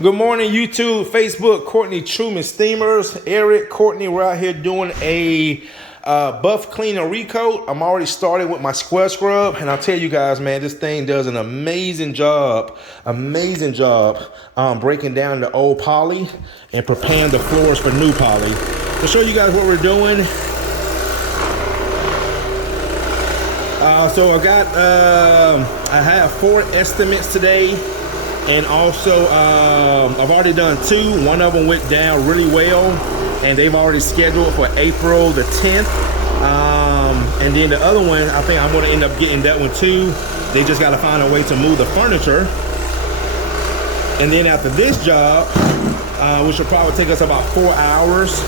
Good morning, YouTube, Facebook, Courtney, Truman Steemers, Eric, Courtney. We're out here doing a buff clean and recoat. I'm already started with my square scrub, and I'll tell you guys, man, this thing does an amazing job breaking down the old poly and preparing the floors for new poly. To show you guys what we're doing. So I have 4 estimates today. And also, I've already done 2. One of them went down really well, and they've already scheduled for April the 10th. And then the other one, I think I'm going to end up getting that one too. They just got to find a way to move the furniture. And then after this job, which will probably take us about 4 hours,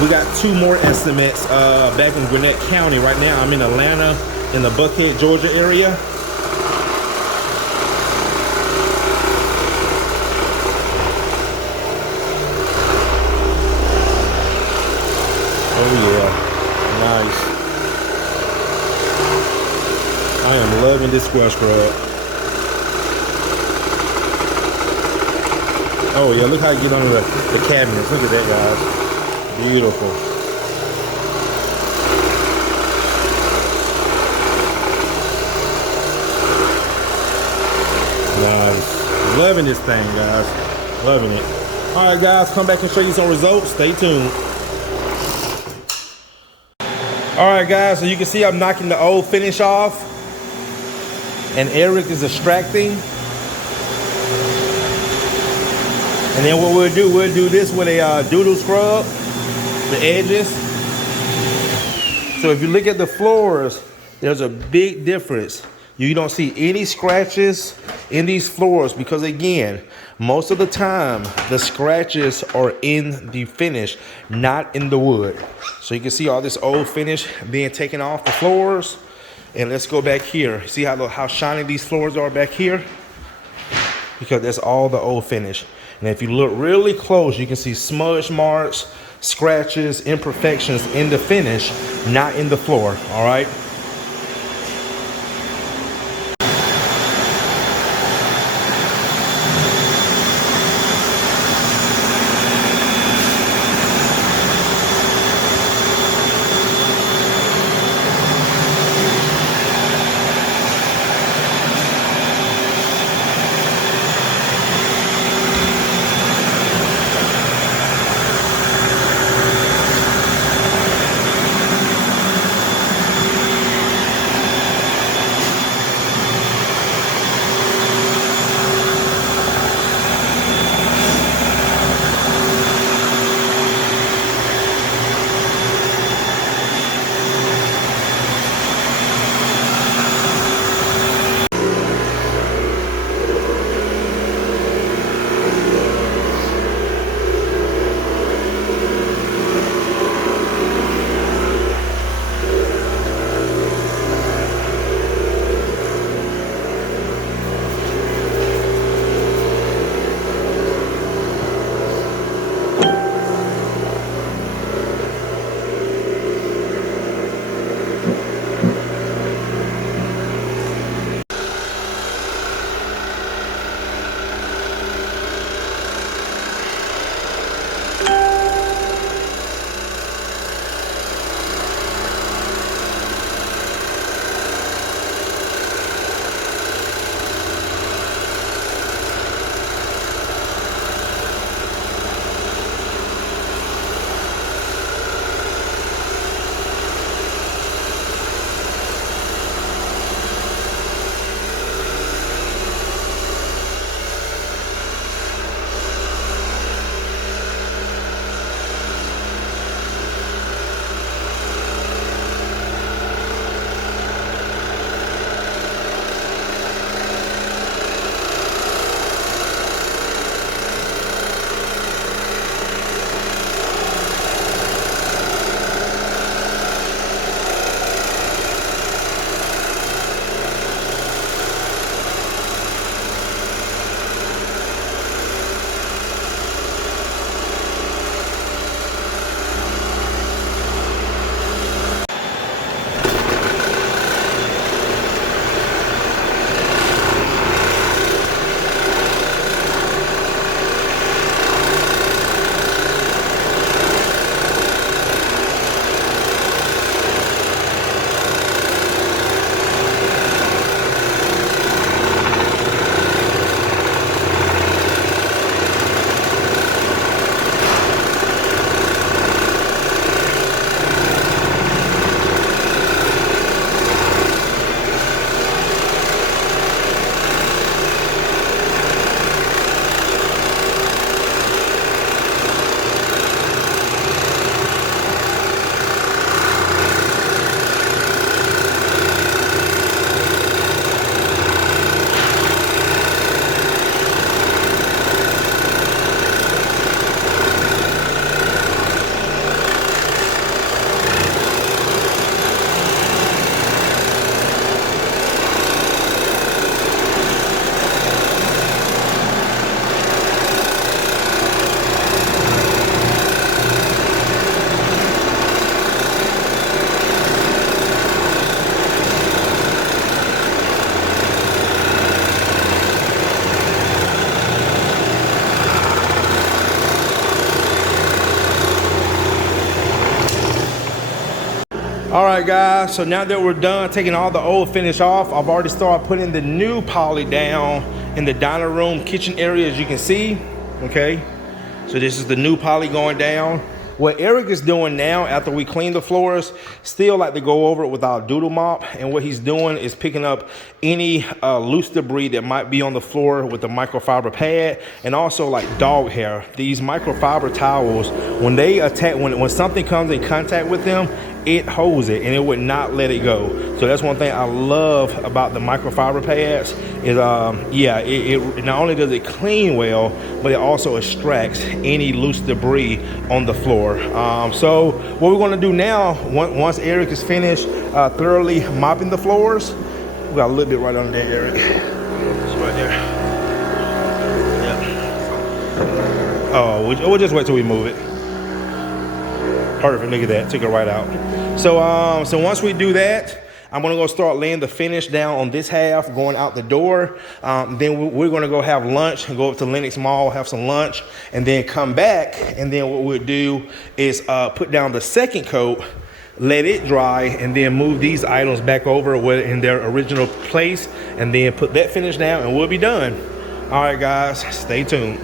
we got 2 more estimates back in Gwinnett County. Right now, I'm in Atlanta, in the Buckhead, Georgia area. Oh yeah, nice. I am loving this square scrub. Oh yeah, look how you get under the cabinets. Look at that, guys. Beautiful. Nice. Loving this thing, guys. Loving it. All right, guys, come back and show you some results. Stay tuned. All right, guys, so you can see I'm knocking the old finish off, and Eric is extracting. And then what we'll do this with a doodle scrub, the edges. So if you look at the floors, there's a big difference. You don't see any scratches in these floors because, again, most of the time the scratches are in the finish, not in the wood. So you can see all this old finish being taken off the floors. And let's go back here. See how shiny these floors are back here? Because that's all the old finish. And if you look really close, you can see smudge marks, scratches, imperfections in the finish, not in the floor. All right. All right, guys, so now that we're done taking all the old finish off, I've already started putting the new poly down in the dining room kitchen area, as you can see. Okay, so this is the new poly going down. What Eric is doing now after we clean the floors, still like to go over it with our doodle mop, and what he's doing is picking up any loose debris that might be on the floor with the microfiber pad, and also like dog hair. These microfiber towels, when they attack, when something comes in contact with them, it holds it and it would not let it go. So that's one thing I love about the microfiber pads is yeah, it not only does it clean well, but it also extracts any loose debris on the floor. So what we're going to do now, once Eric is finished thoroughly mopping the floors, we got a little bit right under there, Eric. It's right there. Yeah. Oh, we'll just wait till we move it. Perfect, look at that, took it right out. So so once we do that, I'm gonna go start laying the finish down on this half, going out the door. Then we're gonna go have lunch and go up to Lenox Mall, have some lunch, and then come back. And then what we'll do is put down the second coat, let it dry, and then move these items back over in their original place, and then put that finish down, and we'll be done. All right, guys, stay tuned.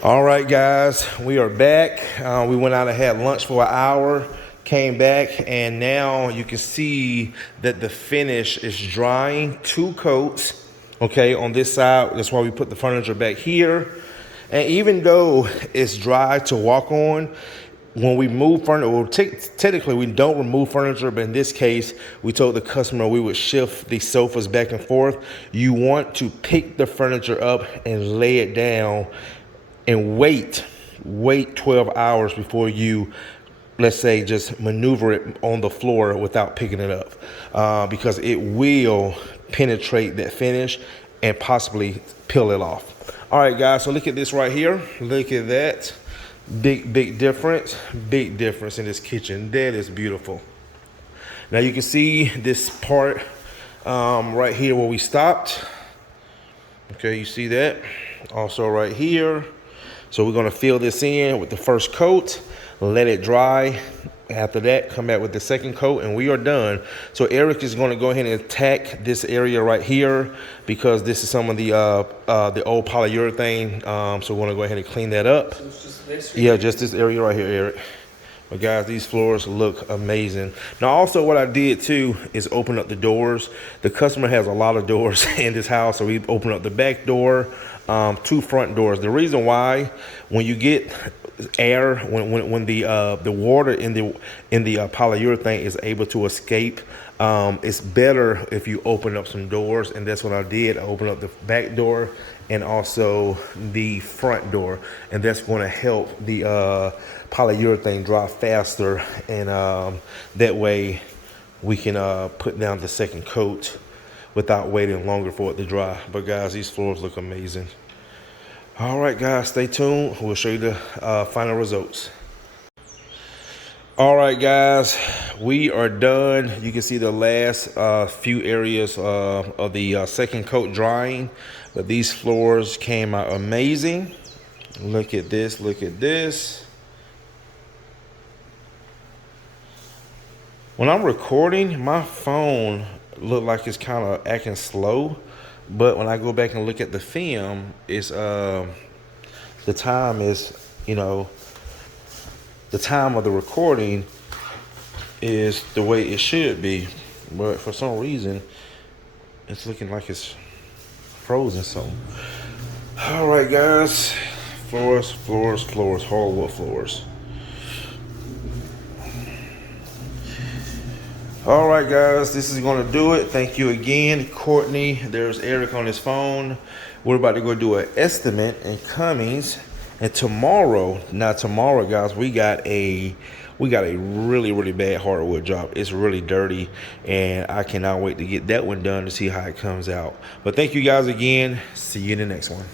All right, guys, we are back. We went out and had lunch for an hour, came back, and now you can see that the finish is drying. 2 coats, okay, on this side. That's why we put the furniture back here. And even though it's dry to walk on, when we move furniture, well, technically we don't remove furniture, but in this case, we told the customer we would shift the sofas back and forth. You want to pick the furniture up and lay it down and wait 12 hours before you, let's say, just maneuver it on the floor without picking it up, because it will penetrate that finish and possibly peel it off. All right, guys, so look at this right here. Look at that. Big difference in this kitchen. That is beautiful. Now you can see this part right here where we stopped. Okay, you see that? Also right here. So we're gonna fill this in with the first coat, let it dry. After that, come back with the second coat, and we are done. So Eric is gonna go ahead and attack this area right here, because this is some of the old polyurethane. So we're gonna go ahead and clean that up. So it's just this right here? Just this area right here, Eric. But guys, these floors look amazing. Now also what I did too is open up the doors. The customer has a lot of doors in this house, so we opened up the back door, 2 front doors. The reason why, when you get air, when the water in the polyurethane is able to escape, it's better if you open up some doors, and that's what I did. I opened up the back door and also the front door, and that's going to help the polyurethane dry faster, and that way we can put down the second coat without waiting longer for it to dry. But guys, these floors look amazing. All right, guys, stay tuned. We'll show you the final results. All right, guys, we are done. You can see the last few areas of the second coat drying, but these floors came out amazing. Look at this, look at this. When I'm recording, my phone look like it's kind of acting slow. But when I go back and look at the film, it's the time is, you know, the time of the recording is the way it should be. But for some reason, it's looking like it's frozen. So, all right, guys, floors, hardwood floors. All right, guys, this is going to do it. Thank you again, Courtney. There's Eric on his phone. We're about to go do an estimate in Cummings. And tomorrow, guys, we got a really, really bad hardwood job. It's really dirty, and I cannot wait to get that one done to see how it comes out. But thank you guys again. See you in the next one.